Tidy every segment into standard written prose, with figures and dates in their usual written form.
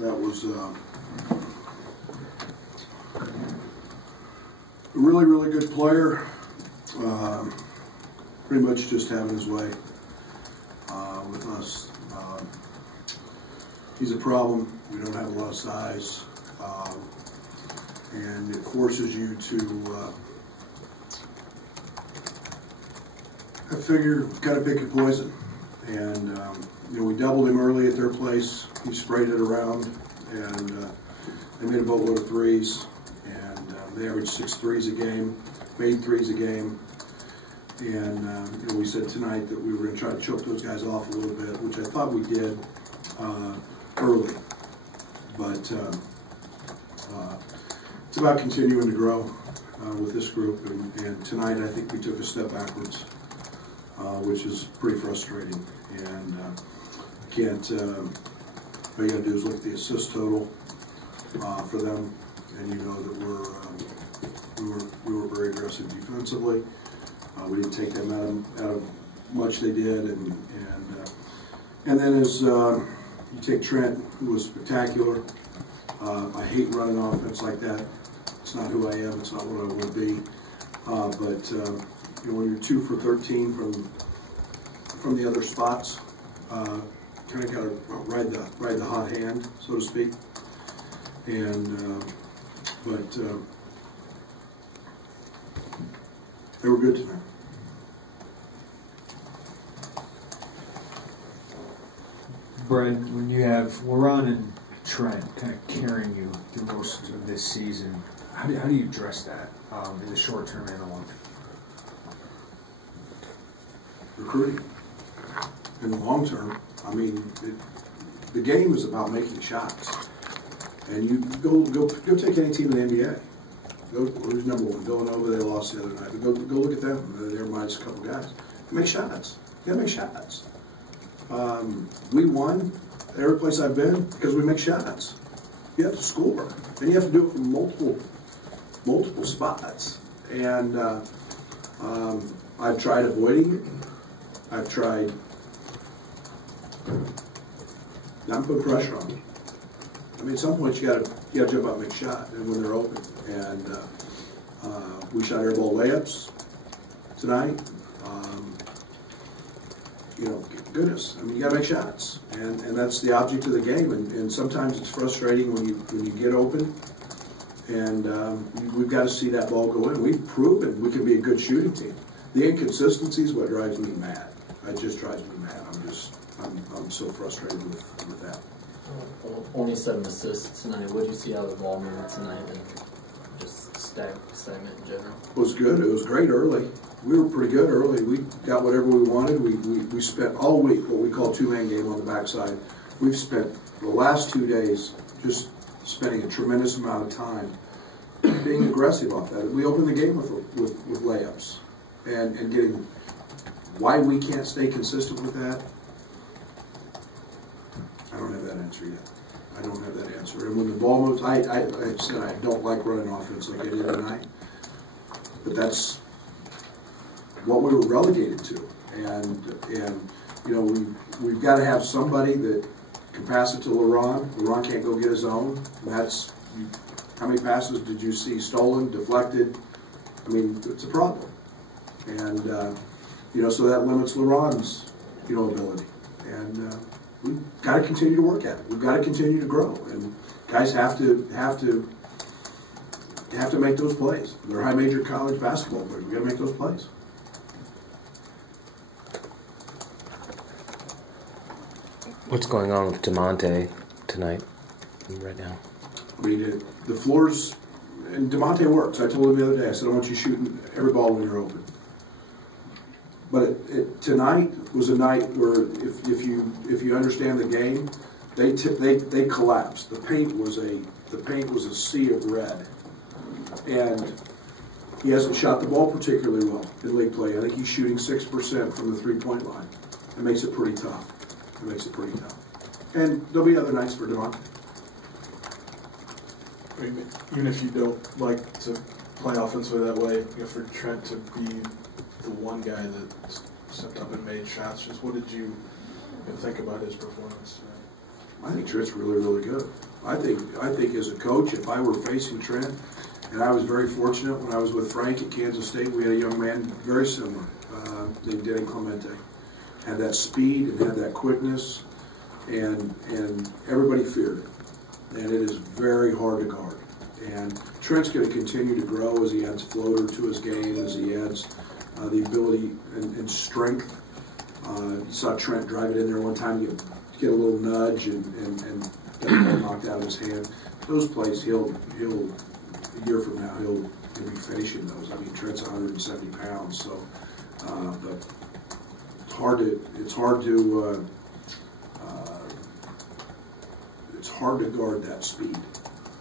That was a really, really good player. Pretty much just having his way with us. He's a problem. We don't have a lot of size, and it forces you to gotta pick your poison. And we doubled him early at their place. He sprayed it around, and they made a boatload of threes, and they averaged 6 threes a game, made threes a game. And we said tonight that we were going to try to choke those guys off a little bit, which I thought we did early. But it's about continuing to grow with this group, and tonight I think we took a step backwards, which is pretty frustrating. And all you got to do is look at the assist total for them, and you know that we were very aggressive defensively. We didn't take them out of much they did, and then as you take Trent, who was spectacular. I hate running offense like that. It's not who I am. It's not what I want to be. But when you're 2 for 13 from the other spots, kind of got to ride the hot hand, so to speak. And but they were good tonight. Brad, when you have LeBron and Trent kind of carrying you through most of this season, how do you address that in the short term and the long term? Recruiting. In the long term, I mean, the game is about making shots. And you go take any team in the NBA. Who's number 1? Villanova, they lost the other night. But go look at them. They're minus a couple guys. Make shots. You gotta make shots. We won every place I've been because we make shots. You have to score, and you have to do it from multiple spots. And I've tried avoiding it. I've tried not putting pressure on them. I mean, at some point you gotta jump out and make a shot, and when they're open. And we shot air ball layups tonight. Goodness, I mean, you got to make shots, and that's the object of the game. And sometimes it's frustrating when you get open, and we've got to see that ball go in. We've proven we can be a good shooting team. The inconsistency is what drives me mad. It just drives me mad. I'm so frustrated with that. Only 7 assists tonight. What did you see out of the ball movement tonight, and just stagnant in general? It was good. It was great early. We were pretty good early. We got whatever we wanted. We spent all week what we call 2-man game on the backside. We've spent the last 2 days just spending a tremendous amount of time being aggressive off that. We opened the game with layups, and getting why we can't stay consistent with that. I don't have that answer yet. I don't have that answer. And when the ball moves, I said I don't like running offense like I did tonight, but that's what we were relegated to. And we've got to have somebody that can pass it to LeBron. LeBron can't go get his own. And that's, how many passes did you see stolen, deflected? I mean, it's a problem. And so that limits LeBron's ability. And we've got to continue to work at it. We've got to continue to grow. And guys have to make those plays. They're high major college basketball players. We've got to make those plays. What's going on with DeMonte tonight, right now? I mean, the floors, and DeMonte works. I told him the other day, I said, I want you shooting every ball when you're open. But tonight was a night where, if you understand the game, they collapsed. The paint was a sea of red, and he hasn't shot the ball particularly well in league play. I think he's shooting 6% from the 3-point line. It makes it pretty tough. And there'll be other nights for DeMonte. I mean, even if you don't like to play offensively that way, for Trent to be the one guy that stepped up and made shots, just what did you think about his performance tonight? I think Trent's really, really good. I think as a coach, if I were facing Trent, and I was very fortunate when I was with Frank at Kansas State, we had a young man very similar, named Danny Clemente. Had that speed and had that quickness, and everybody feared it. And it is very hard to guard. And Trent's going to continue to grow as he adds floater to his game, as he adds the ability and strength. You saw Trent drive it in there one time, get a little nudge and get the ball knocked out of his hand. Those plays, he'll a year from now, he'll be finishing those. I mean, Trent's 170 pounds, so but it's hard to guard that speed.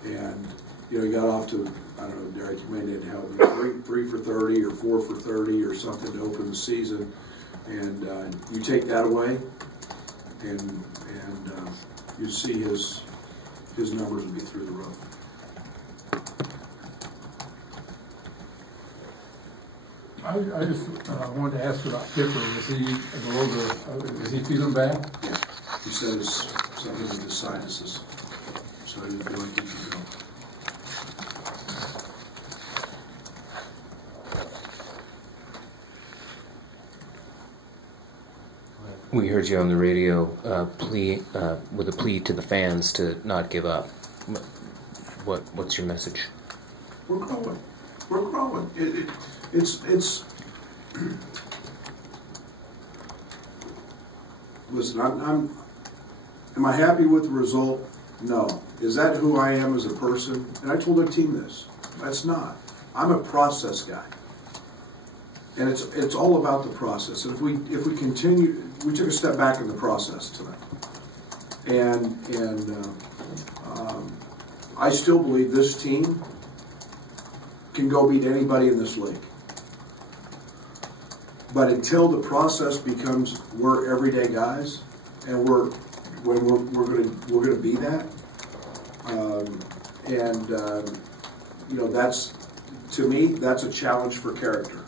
And he got off to, I don't know, Derek, you may need to help me, 3 for 30 or 4 for 30 or something to open the season, and you take that away, and you see his numbers will be through the roof. I just wanted to ask about Kipper. Is he feeling bad? Yeah, he said it's something with his sinuses, so he didn't feel like he could go. We heard you on the radio with a plea to the fans to not give up. What's your message? We're growing. We're growing. It's listen, am I happy with the result? No. Is that who I am as a person? And I told our team this. That's not. I'm a process guy. And it's all about the process. And if we continue, we took a step back in the process tonight. And I still believe this team can go beat anybody in this league. But until the process becomes we're everyday guys, and we're gonna be that, that's, to me, that's a challenge for character,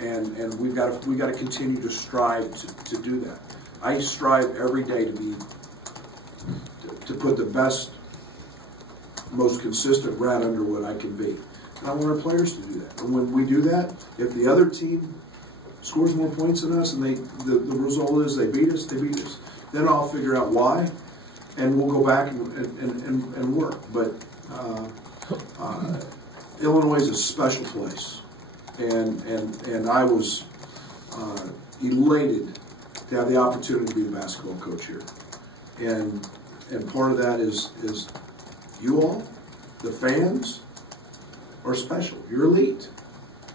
and we've got to continue to strive to do that. I strive every day to put the best, most consistent Brad Underwood I can be. And I want our players to do that. And when we do that, if the other team scores more points than us and the result is they beat us, then I'll figure out why, and we'll go back and work. But Illinois is a special place, and I was elated to have the opportunity to be the basketball coach here, and part of that is you all, the fans, are special. You're elite.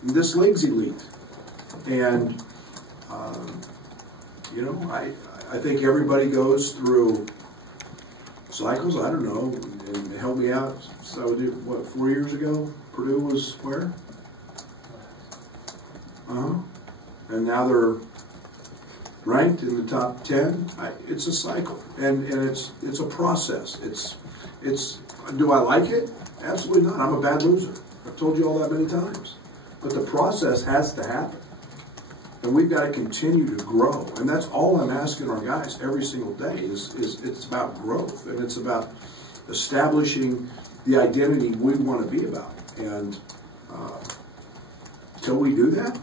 This league's elite. And, I think everybody goes through cycles. I don't know. And help me out. So, 4 years ago, Purdue was where? And now they're ranked in the top 10. It's a cycle. And it's a process. Do I like it? Absolutely not. I'm a bad loser. I've told you all that many times. But the process has to happen. And we've got to continue to grow. And that's all I'm asking our guys every single day is it's about growth. And it's about establishing the identity we want to be about. And until we do that,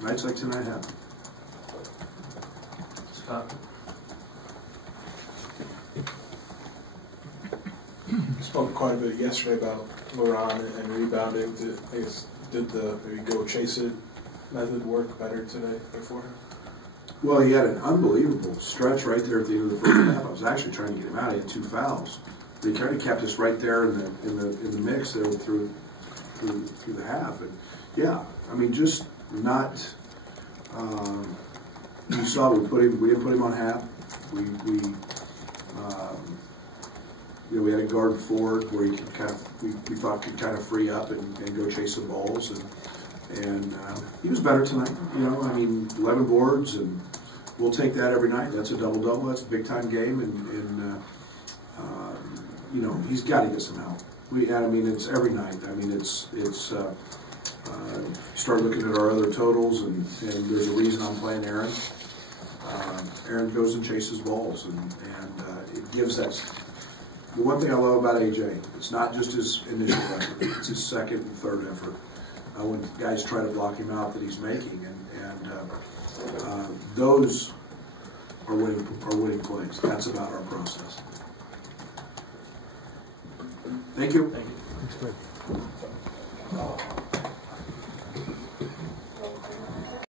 nights like tonight happen. Scott? Spoke quite a bit yesterday about Moran and rebounding. Did the maybe go chase it method work better today before? Well, he had an unbelievable stretch right there at the end of the first half. I was actually trying to get him out. He had 2 fouls. But he kind of kept us right there in the mix there through the half. And yeah, I mean, just not. You saw we didn't put him on half. We had a guard forward where he could we thought could kind of free up and go chase some balls, and he was better tonight. 11 boards, and we'll take that every night. That's a double-double. That's a big-time game, and he's got to get some help. It's every night. Start looking at our other totals, and there's a reason I'm playing Aaron. Aaron goes and chases balls, and it gives that. The one thing I love about AJ, it's not just his initial effort; it's his second and third effort. When guys try to block him out, that he's making, and those are winning plays. That's about our process. Thank you. Thank you. Thanks, Brad.